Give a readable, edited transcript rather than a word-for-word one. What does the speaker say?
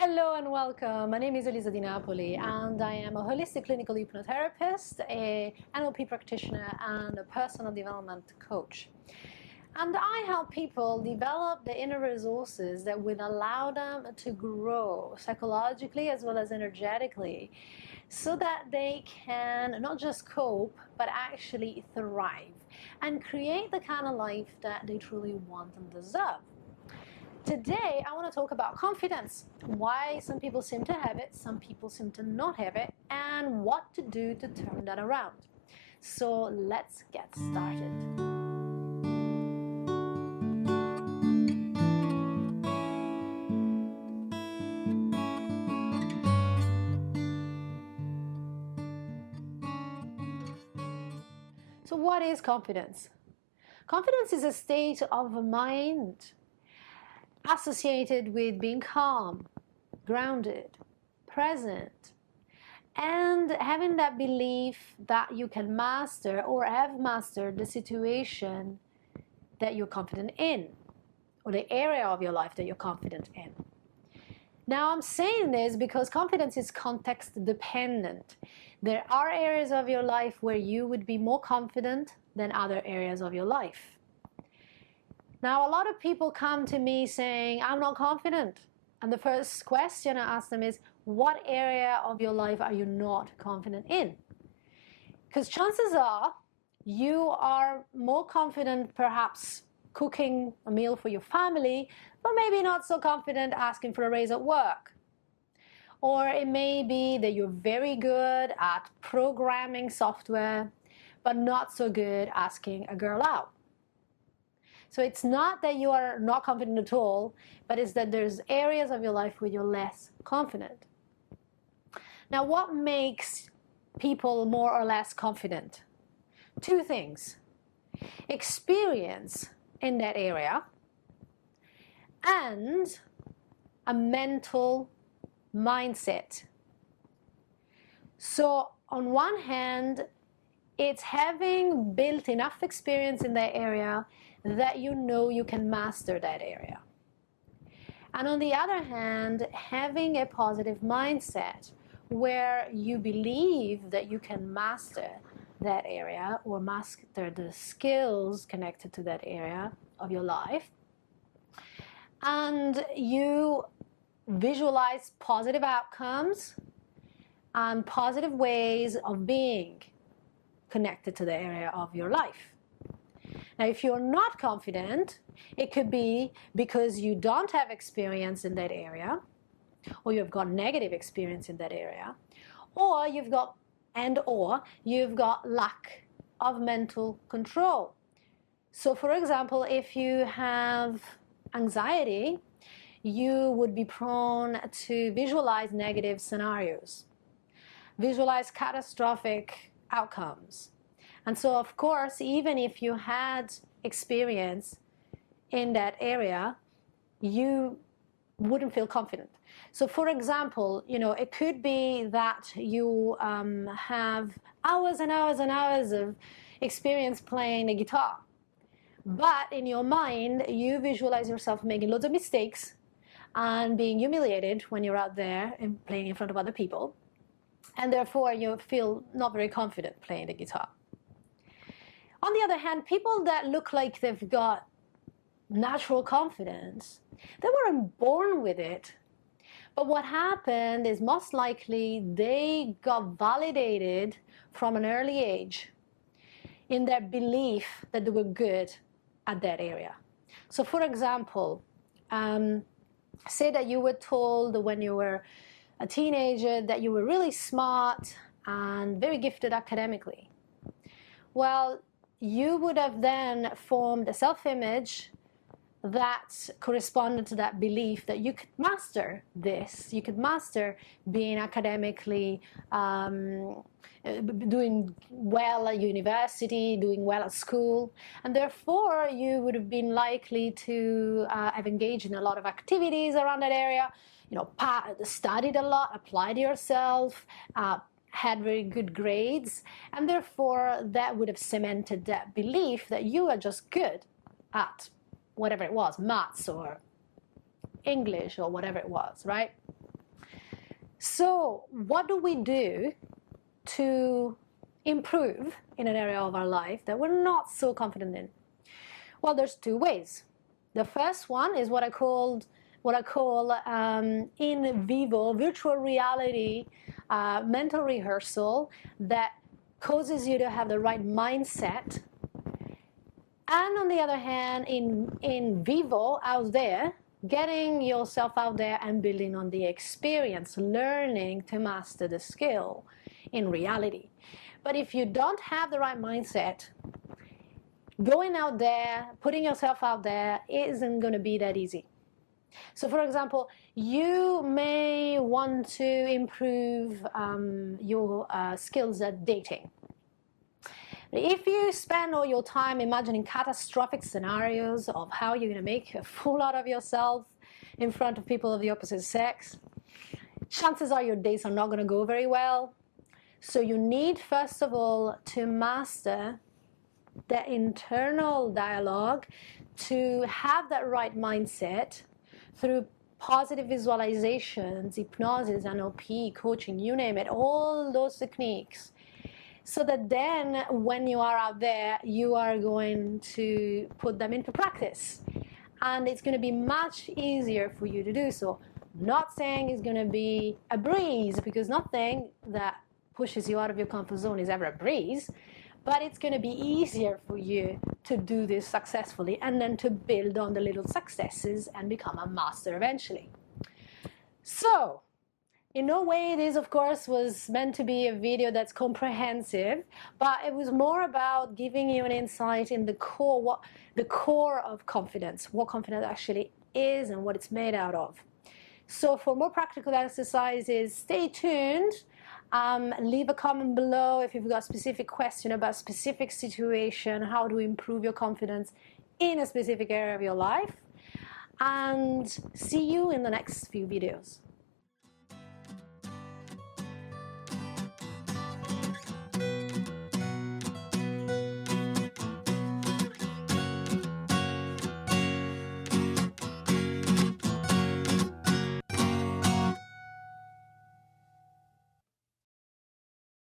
Hello and welcome. My name is Elisa Di Napoli and I am a holistic clinical hypnotherapist, a NLP practitioner and a personal development coach. And I help people develop the inner resources that will allow them to grow psychologically as well as energetically so that they can not just cope but actually thrive and create the kind of life that they truly want and deserve. Today, I want to talk about confidence, why some people seem to have it, some people seem to not have it, and what to do to turn that around. So let's get started. So what is confidence? Confidence is a state of mind associated with being calm, grounded, present, and having that belief that you can master or have mastered the situation that you're confident in, or the area of your life that you're confident in. Now, I'm saying this because confidence is context dependent. There are areas of your life where you would be more confident than other areas of your life. Now, a lot of people come to me saying, I'm not confident. And the first question I ask them is, what area of your life are you not confident in? Because chances are you are more confident perhaps cooking a meal for your family, but maybe not so confident asking for a raise at work. Or it may be that you're very good at programming software, but not so good asking a girl out. So it's not that you are not confident at all, but it's that there's areas of your life where you're less confident. Now, what makes people more or less confident? Two things: experience in that area and a mental mindset. So on one hand, it's having built enough experience in that area that you know you can master that area. And on the other hand, having a positive mindset where you believe that you can master that area or master the skills connected to that area of your life. And you visualize positive outcomes and positive ways of being connected to the area of your life. Now, if you're not confident, it could be because you don't have experience in that area, or you've got negative experience in that area, or you've got lack of mental control. So, for example, if you have anxiety, you would be prone to visualize negative scenarios, visualize catastrophic outcomes. And so, of course, even if you had experience in that area, you wouldn't feel confident. So, for example, it could be that you have hours and hours and hours of experience playing the guitar. But in your mind, you visualize yourself making loads of mistakes and being humiliated when you're out there and playing in front of other people. And therefore, you feel not very confident playing the guitar. On the other hand, people that look like they've got natural confidence, they weren't born with it. But what happened is most likely they got validated from an early age in their belief that they were good at that area. So for example, say that you were told when you were a teenager that you were really smart and very gifted academically. Well, you would have then formed a self-image that corresponded to that belief that you could master this, you could master being academically, doing well at university, doing well at school, and therefore you would have been likely to have engaged in a lot of activities around that area, studied a lot, applied yourself, had very good grades, and therefore that would have cemented that belief that you are just good at whatever it was, maths or English or whatever it was, right? So what do we do to improve in an area of our life that we're not so confident in? Well, there's two ways. The first one is what I call in vivo virtual reality mental rehearsal that causes you to have the right mindset. And on the other hand, in vivo, out there, getting yourself out there and building on the experience, learning to master the skill in reality. But if you don't have the right mindset, going out there, putting yourself out there isn't going to be that easy. So for example, you may want to improve your skills at dating. If you spend all your time imagining catastrophic scenarios of how you're going to make a fool out of yourself in front of people of the opposite sex, chances are your dates are not going to go very well. So you need, first of all, to master the internal dialogue, to have that right mindset through positive visualizations, hypnosis, NLP, coaching, you name it, all those techniques. So that then when you are out there, you are going to put them into practice. And it's going to be much easier for you to do so. I'm not saying it's going to be a breeze, because nothing that pushes you out of your comfort zone is ever a breeze. But it's going to be easier for you to do this successfully and then to build on the little successes and become a master eventually. So, in no way this, of course, was meant to be a video that's comprehensive, but it was more about giving you an insight in the core of confidence, what confidence actually is and what it's made out of. So for more practical exercises, stay tuned. Leave a comment below if you've got a specific question about a specific situation, how to improve your confidence in a specific area of your life. And see you in the next few videos.